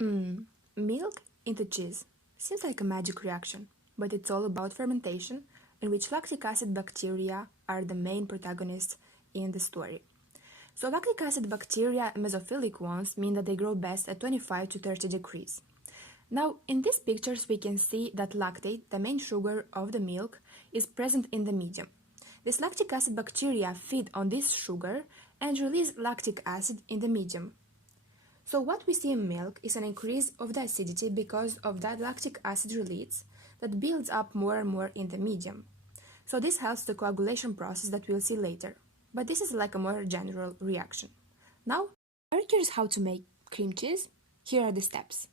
Milk into cheese. Seems like a magic reaction, but it's all about fermentation, in which lactic acid bacteria are the main protagonists in the story. So lactic acid bacteria, mesophilic ones, mean that they grow best at 25 to 30 degrees. Now, in these pictures we can see that lactate, the main sugar of the milk, is present in the medium. These lactic acid bacteria feed on this sugar and release lactic acid in the medium. So what we see in milk is an increase of the acidity because of that lactic acid release that builds up more and more in the medium. So this helps the coagulation process that we'll see later, but this is like a more general reaction. Now, are you curious how to make cream cheese? Here are the steps.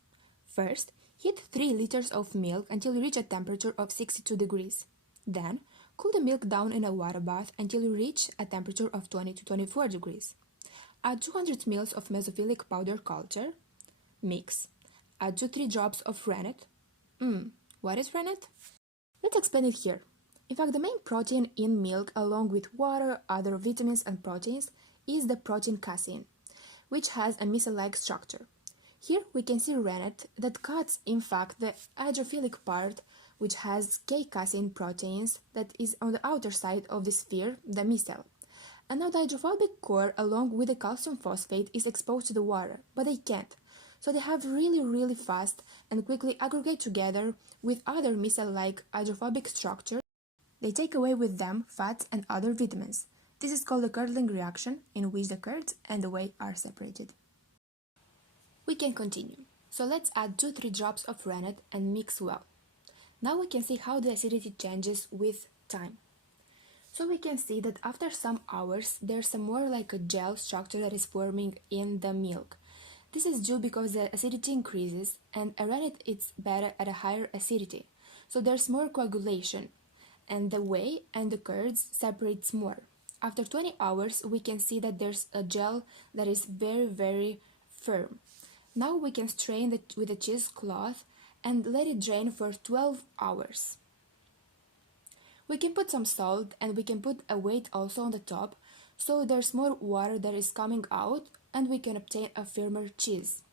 First, heat 3 liters of milk until you reach a temperature of 62 degrees. Then, cool the milk down in a water bath until you reach a temperature of 20 to 24 degrees. Add 200 ml of mesophilic powder culture. Mix. Add 2-3 drops of rennet. What is rennet? Let's explain it here. In fact, the main protein in milk, along with water, other vitamins and proteins, is the protein casein, which has a missile-like structure. Here we can see rennet that cuts, in fact, the hydrophilic part, which has K-casein proteins that is on the outer side of the sphere, the micelle. And now the hydrophobic core, along with the calcium phosphate, is exposed to the water, but they can't. So they have really fast and quickly aggregate together with other micelle-like hydrophobic structures. They take away with them fats and other vitamins. This is called the curdling reaction, in which the curds and the whey are separated. We can continue. So let's add 2-3 drops of rennet and mix well. Now we can see how the acidity changes with time. So we can see that after some hours, there's a more like a gel structure that is forming in the milk. This is due because the acidity increases and a rennet is better at a higher acidity. So there's more coagulation and the whey and the curds separates more. After 20 hours, we can see that there's a gel that is very firm. Now we can strain it with a cheesecloth and let it drain for 12 hours. We can put some salt and we can put a weight also on the top, so there's more water that is coming out and we can obtain a firmer cheese.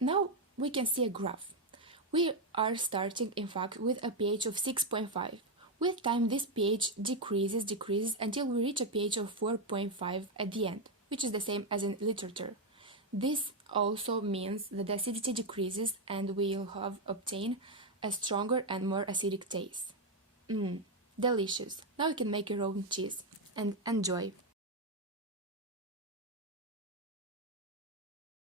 Now we can see a graph. We are starting in fact with a pH of 6.5. With time this pH decreases until we reach a pH of 4.5 at the end, which is the same as in literature. This also means that the acidity decreases and we'll have obtained a stronger and more acidic taste. Delicious. Now you can make your own cheese and enjoy.